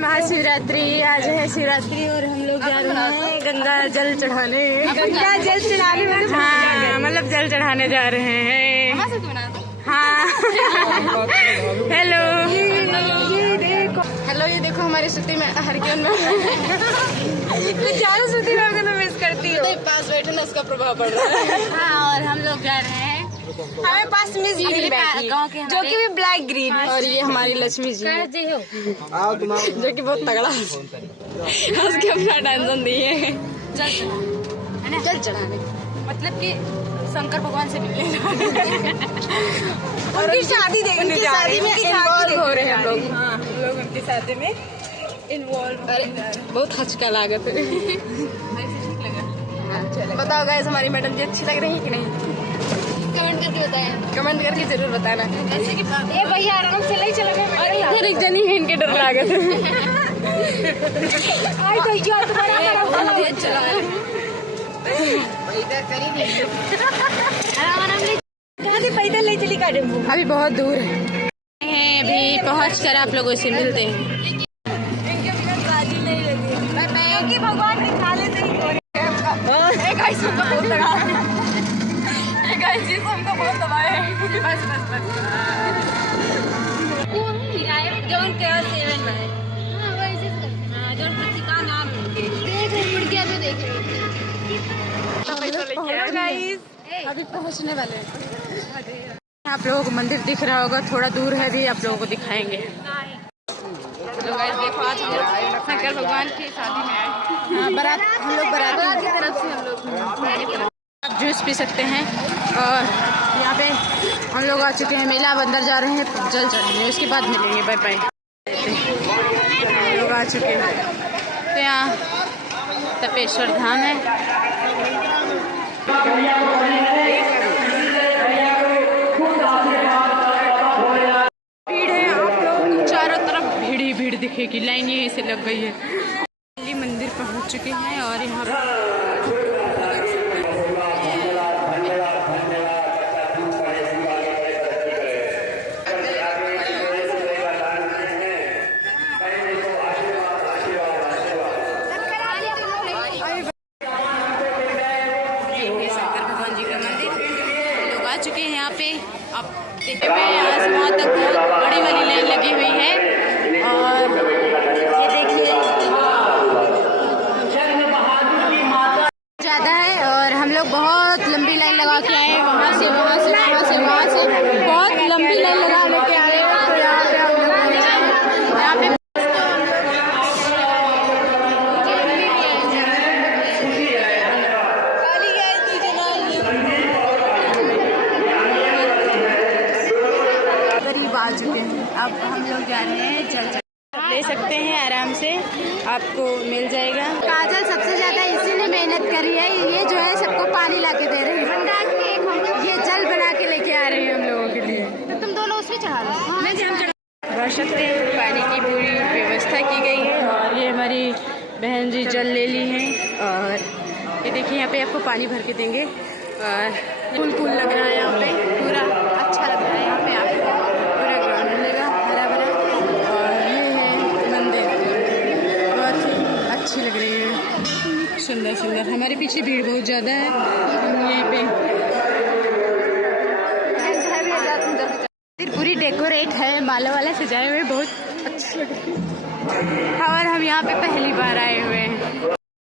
महाशिवरात्रि आज है शिवरात्रि और हम लोग जा रहे हैं गंगा जल चढ़ाने। गंगा जल चढ़ाने में हाँ मतलब जल चढ़ाने जा रहे हैं। हाँ हेलो हेलो ये देखो हमारी सूती में हरकियों में चारों सूती में मिस करती हो। पास बैठे ना उसका प्रभाव पड़ रहा है। हाँ और हम लोग जा रहे हैं हमें पास मिस गाँव के जो कि भी ब्लैक ग्रीन और ये हमारी लक्ष्मी जी हो जो कि बहुत तगड़ा उसके अपना टेंशन दिए जल चढ़ाने मतलब कि शंकर भगवान से मिलने उनकी शादी देखने जा रहे हैं। इन्वॉल्व हो रहे हैं हम लोग। हाँ हम लोग उनकी शादी में इन्वॉल्व। बहुत हचका लागत है। बताओ गाइस हमारी मैडम जी अच्छी लग रही है कि नहीं? कमेंट करके बताएं। कमेंट करके जरूर बताना। ऐसे कि ये भैया आराम से ले चला गया। अरे इधर एक जनी है इनके डर लागत है। आई भैया तुम्हारा तेज चला है। इधर करी नहीं। आराम ले कहां से पैदल ले चली गाड़ी में। अभी बहुत दूर है। अभी पहुंचकर आप लोगों से मिलते हैं। इनके बिना गाड़ी नहीं लगी क्योंकि भगवान के खाले से ही हो रहे हैं। एक गाइस हमको बहुत लगा गाइस जी हमको बहुत दबाए। बस बस बस वो हिराए जोन के 7 में हां वैसे हां जोन प्रतिका नाम है। देख मुड़ गया तो देख रहे गाइस अभी पहुंचने वाले हैं। आप लोगों को मंदिर दिख रहा होगा थोड़ा दूर है भी आप लोगों को दिखाएंगे। तो गाइस देखो आज हम लोग शंकर भगवान की शादी में आए। हाँ बारात हम लोग बारात की तरफ से हम लोग आप जूस पी सकते हैं और यहाँ पे हम लोग आ चुके हैं मेला अंदर जा रहे हैं जल चढ़ाने उसके बाद मिलेंगे। Bye bye. हम लोग आ चुके हैं तो यहाँ तपेश्वर धाम है। भीड़ है आप लोग चारों तरफ भीड़ ही भीड़ दिखेगी। लाइन यहीं से लग गई है। मंदिर पहुँच चुके हैं और यहाँ चुके हैं। यहाँ पे आप देखते हैं आज वहाँ तक बहुत बड़ी वाली लाइन लगी हुई है और ये देखिए ज़्यादा है और हम लोग बहुत लंबी लाइन लगा के आए हैं। वहाँ से वहाँ से वहाँ से वहाँ से बहुत लंबी लाइन लगा लेके आए हैं। तो यहाँ पे हम लोग यहाँ पे आ चुके हैं। अब हम लोग जा रहे हैं जल ले सकते हैं आराम से आपको मिल जाएगा। काजल सबसे ज्यादा इसी ने मेहनत करी है। ये जो है सबको पानी ला के दे रही है। ये जल बना के लेके आ रहे हैं हम लोगों के लिए। तो तुम दोनों उसमें चढ़ा लो। मैं चढ़ा सकते हैं। पानी की पूरी व्यवस्था की गई है और ये हमारी बहन जी जल ले ली हैं और ये देखिए यहाँ पे आपको पानी भर के देंगे और फूल फूल लग रहा है। यहाँ पे पूरा अच्छा लग रहा है। यहाँ पे आपको पूरा ग्राउंड मिलेगा हरा भरा और ये है मंदिर बहुत ही अच्छी लग रही है। सुंदर सुंदर हमारे पीछे भीड़ बहुत ज़्यादा है। हम यहीं पे पूरी डेकोरेट है माला वाला सजाए हुए बहुत अच्छी लग रही है। और हम यहाँ पे पहली बार आए हुए हैं।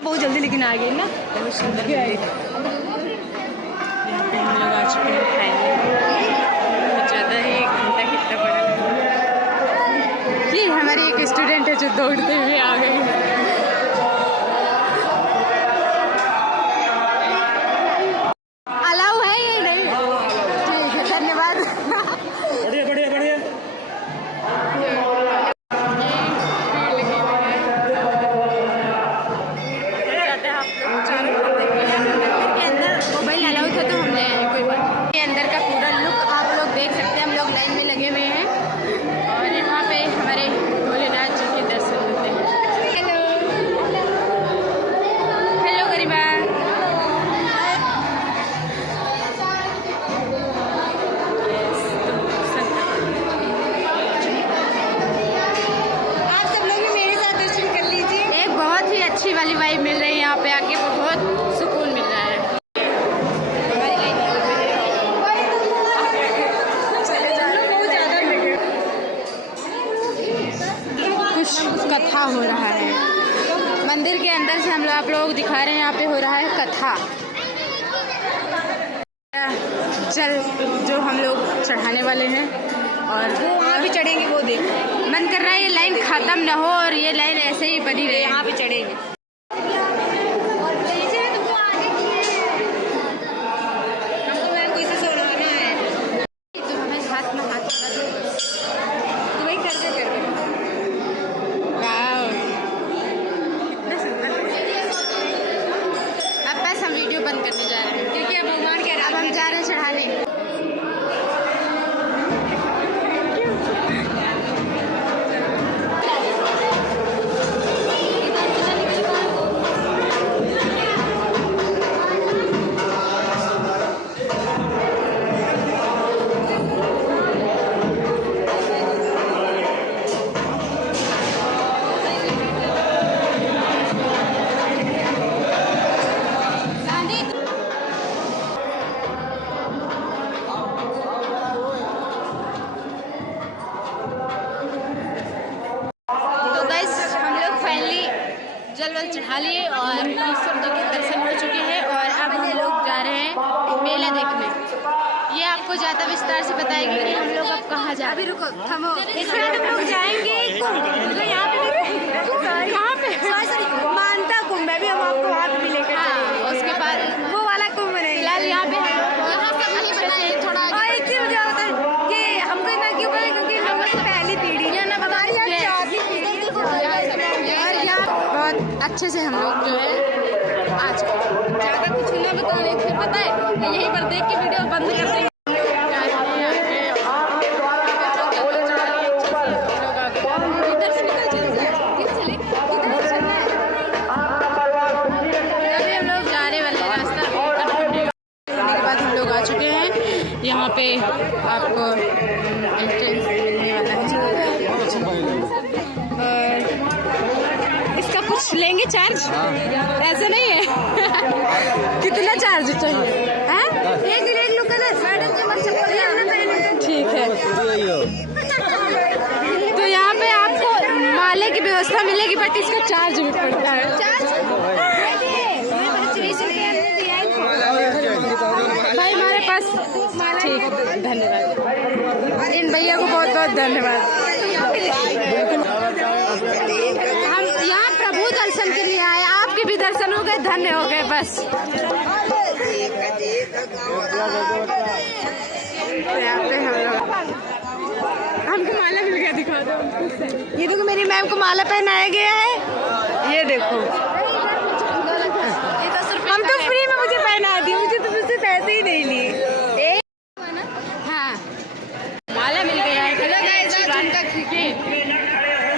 बहुत जल्दी लेकिन आ गए ना बहुत सुंदर है। हम लोग आ चुके हैं बहुत ज़्यादा ही 1 घंटा कितना बड़ा। ये हमारी एक स्टूडेंट है जो दौड़ते हुए आ गई है। अलाउ है ये नहीं? ठीक है धन्यवाद। बढ़िया बढ़िया बढ़िया। मोबाइल अलाउ था तो हम ले आए कोई बात। ये अंदर का पूरा लुक आप लोग देख सकते हैं। हम लोग लाइन में लगे हुए हैं और यहाँ पे हमारे भोलेनाथ जी के दर्शन होते हैं। हेलो वाली वाइब मिल रही है यहाँ पे आके, बहुत सुकून मिल रहा है। कुछ कथा हो रहा है मंदिर के अंदर से, हम लोग आप लोग दिखा रहे हैं। यहाँ पे हो रहा है कथा। जल जो हम लोग चढ़ाने वाले हैं और वहाँ भी चढ़ेंगे, वो देख मन कर रहा है ये लाइन खत्म ना हो और ये लाइन ऐसे ही बनी रहे, यहाँ पे चढ़ेंगे। तो हमें हाथ में हाथ तो वही करते अब बस हम वीडियो बंद करने जा रहे हैं क्योंकि अब भगवान के अब हम जा रहे हैं चढ़ाने। जलवल चढ़ा लिए और ईश्वर जी के दर्शन हो चुके हैं और अब हम लोग जा रहे हैं मेला देखने। ये आपको ज़्यादा विस्तार से बताएगी कि हम लोग अब कहाँ जा रहे हैं। रुको थमो, इसमें हम लोग जाएंगे तो यहाँ पे कहाँ पे मानता कुंभ है भी, हम आपको वहाँ पे भी लेकर चलेंगे। उसके बाद वो वाला कुंभ नहीं, फिलहाल यहाँ पे थोड़ा एक चीज़ मुझे बता कि हमको इतना क्यों पता, क्योंकि हम पहली पीढ़ी है ना, हमारी चौथी पीढ़ी और यहाँ बहुत अच्छे से हम लोग जो है आज ज़्यादा कुछ ना बताने, फिर पता है यहीं पर देख के वीडियो बंद कर देंगे। अभी हम लोग जाने वाले रास्ता ढूंढने के बाद हम लोग आ चुके हैं यहाँ पे, आपको एंट्रेंस मिलने वाला है। इसका कुछ लेंगे चार्ज? ऐसे नहीं है कितना चार्ज चाहिए? ठीक है, तो यहाँ पे आपको माले की व्यवस्था मिलेगी बट इसका चार्ज भी पड़ता है। भाई हमारे पास ठीक है, धन्यवाद इन भैया को, बहुत बहुत धन्यवाद। हम यहाँ प्रभु दर्शन के लिए आए, आपके भी दर्शन हो गए, धन्य हो गए बस। यहाँ पे हम लोग, हमको माला मिल गया, दिखा दो। ये देखो मेरी मैम को माला पहनाया गया है, ये देखो। हम तो फ्री में मुझे पहना दी, मुझे तो मुझसे पैसे ही नहीं लिए। हाँ माला मिल गया है,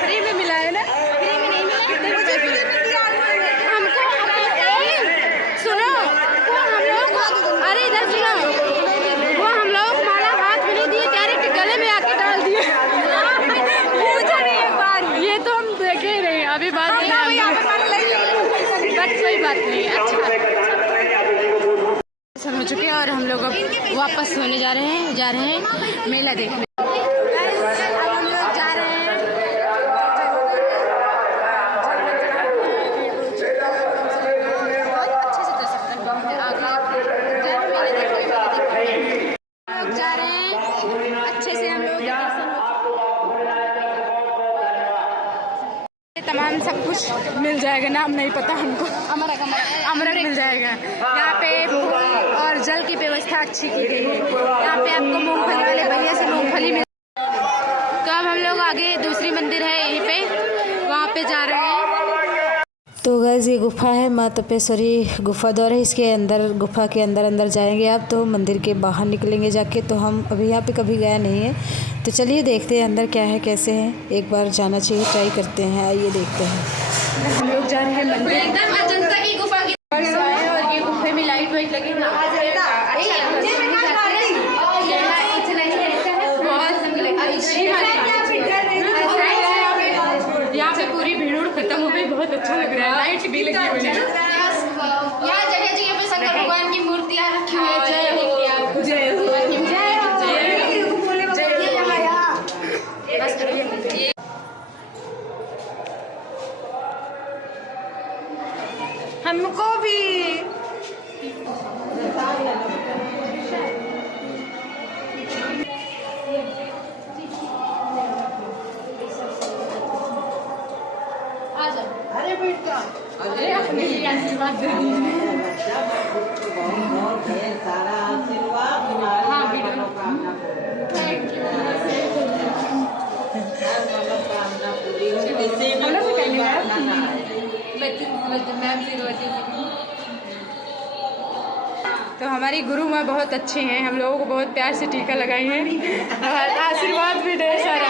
फ्री में मिला है ना, फ्री में नहीं मिला। हमको सुनो, हम लोग अरे इधर सुनो, वो हम लोग माला हाथ में नहीं दिए, डायरेक्ट गले में आके डाल दिए। पूछा नहीं एक बार, ये तो हम देखे ही नहीं, अभी बात नहीं बट कोई बात नहीं। अच्छा हो चुके हैं और हम लोग अब वापस होने जा रहे हैं मेला देखने। हम लोग जा रहे हैं, बहुत अच्छे से कर सकते हैं, आगे जा रहे हैं अच्छे से, हम लोग तमाम सब कुछ मिल जाएगा, नाम नहीं पता हमको, अमरक मिल जाएगा। यहाँ पे और जल की व्यवस्था अच्छी की गई है। यहाँ पे आपको मूंगफली वाले भैया से मूंगफली मिल। तो अब हम लोग आगे दूसरी मंदिर है यहीं पे, वहाँ पे जा रहे हैं। तो गाइस ये गुफा है माँ तपेश्वरी गुफा द्वार है, इसके अंदर गुफा के अंदर जाएंगे आप, तो मंदिर के बाहर निकलेंगे जाके। तो हम अभी यहाँ पे कभी गया नहीं है, तो चलिए देखते हैं अंदर क्या है कैसे है, एक बार जाना चाहिए, ट्राई करते हैं, आइए देखते हैं। हम लोग जा रहे हैं मंदिर, एकदम अजंता की गुफा की और ये गुफे में लाइट वाइट लगी है, यहाँ पे पूरी भीड़ खत्म हो गई, बहुत अच्छा लग रहा है, लाइट भी लगी हुई है। यहाँ जगह जगह पे शंकर भगवान की मूर्तियाँ रखी हुई है। जय हो, जय हो, हमको भी अरे बेटा, अरे अपने लिए आशीर्वाद दे दीजिए। सारा आशीर्वाद थैंक यू। तो हमारी गुरु माँ बहुत अच्छी हैं, हम लोगों को बहुत प्यार से टीका लगाई हैं और आशीर्वाद भी ढेर सारा,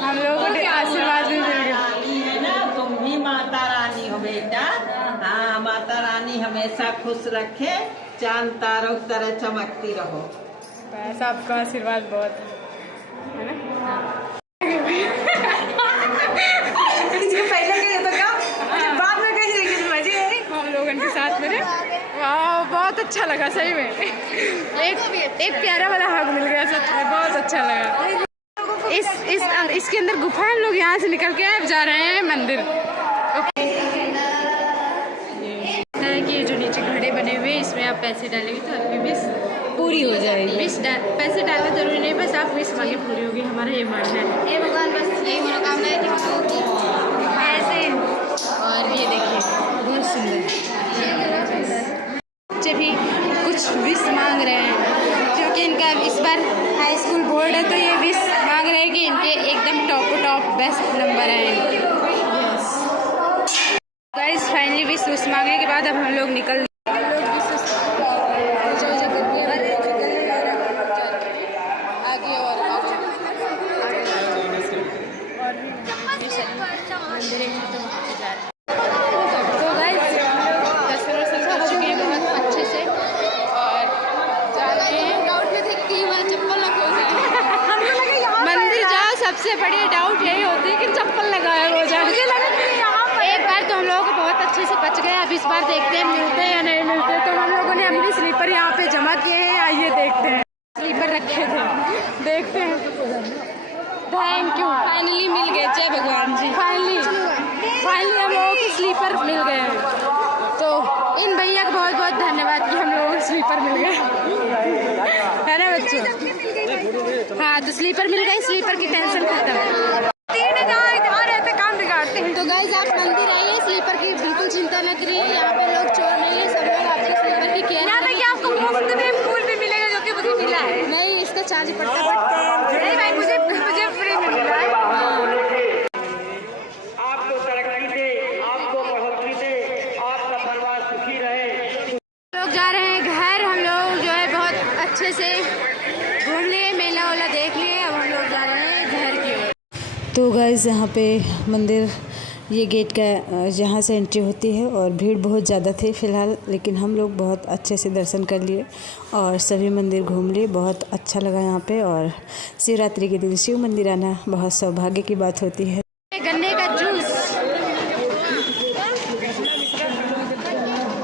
हम लोगों को आशीर्वाद भी मिल गया। है ना, तुम भी माता रानी हो बेटा। हाँ, माता रानी हमेशा खुश रखे, चांद तारों की तरह चमकती रहो। बस आपका आशीर्वाद बहुत है ना। बाद में कहीं मजे हम लोगों के साथ मेरे, वाह बहुत अच्छा लगा सही में। एक प्यारा वाला हग मिल गया, सच में बहुत अच्छा लगा। इसके अंदर गुफा है, हम लोग यहाँ से निकल के अब जा रहे हैं मंदिर। कि ये जो नीचे घड़े बने हुए हैं, इसमें आप पैसे डालेंगे तो आपकी विश पूरी हो जाएगी। पैसे डालना जरूरी नहीं, बस आप विश मांगे पूरी होगी, हमारा ये मानना है। ये भगवान बस यही मनोकामना है कि हम लोग ऐसे। और ये देखिए बहुत सुंदर, बच्चे भी कुछ विश मांग रहे हैं क्योंकि इनका इस बार हाई स्कूल बोर्ड है, तो ये विश मांग रहे हैं कि इनके एकदम टॉप बेस्ट नंबर आए। गाइस फाइनली विश मांगने के बाद अब हम लोग निकल सबसे बड़ी डाउट यही होती है कि चप्पल लगाए हो जाए। एक बार तो हम लोगों को बहुत अच्छे से बच गए, अब इस बार देखते हैं मिलते हैं या नहीं मिलते। तो हम लोगों ने अपनी स्लीपर यहाँ पे जमा किए हैं, आइए देखते हैं। स्लीपर रखे थे, देखते हैं। थैंक यू, फाइनली मिल गए, जय भगवान जी। फाइनली हम लोगों को स्लीपर मिल गए हैं, तो इन भैया का बहुत बहुत धन्यवाद कि हम लोगों को स्लीपर मिल गए, है ना बच्चों। हाँ तो स्लीपर मिल गई, स्लीपर की टेंशन खत्म। काम बिगाड़ते हैं। तो गाइस आप मंदिर आइए, स्लीपर की बिल्कुल चिंता न करिए, यहाँ पे लोग चोर नहीं है, सब लोग आपके स्लीपर की केयर करेंगे। आपको मुफ्त में फूल भी मिलेगा, जो कि मुझे मिला है। नहीं, इसका चार्ज पड़ता है। नहीं भाई, मुझे फ्री में मिला है। आपको तरक्की दे, आपको बढ़ोतरी दे, आपका परिवार सुखी रहे। लोग जा रहे हैं घर, हम लोग जो है बहुत अच्छे से घूम लिए, मेला वेला देख लिए, अब हम लोग जा रहे हैं घर की ओर। तो गाइस यहाँ पे मंदिर, ये गेट का जहाँ से एंट्री होती है, और भीड़ बहुत ज़्यादा थी फ़िलहाल, लेकिन हम लोग बहुत अच्छे से दर्शन कर लिए और सभी मंदिर घूम लिए। बहुत अच्छा लगा यहाँ पे, और शिवरात्रि के दिन शिव मंदिर आना बहुत सौभाग्य की बात होती है। गन्ने का जूस,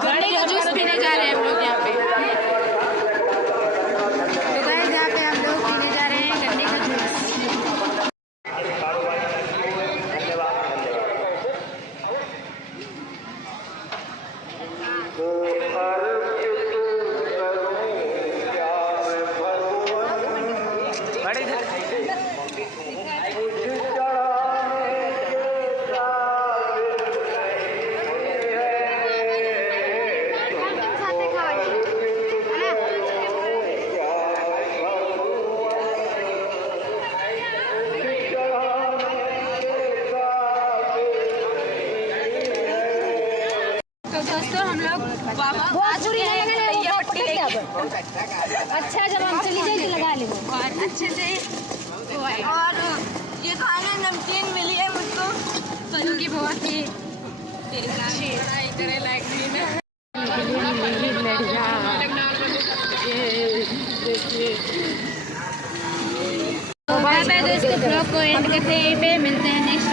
गन्ने का जूस पीने जा रहे हैं हम लोग यहाँ पे। तो गाइस यहाँ पे हम लोग पीने जा रहे हैं गन्ने का जूस। अच्छा जब हम चली जाए तो लगा ले और अच्छे से। और ये खाना नमकीन मिली है मुझको, जो कि बहुत ही ब्लॉग को एंड करते हैं यहीं पे, मिलते हैं नेक्स्ट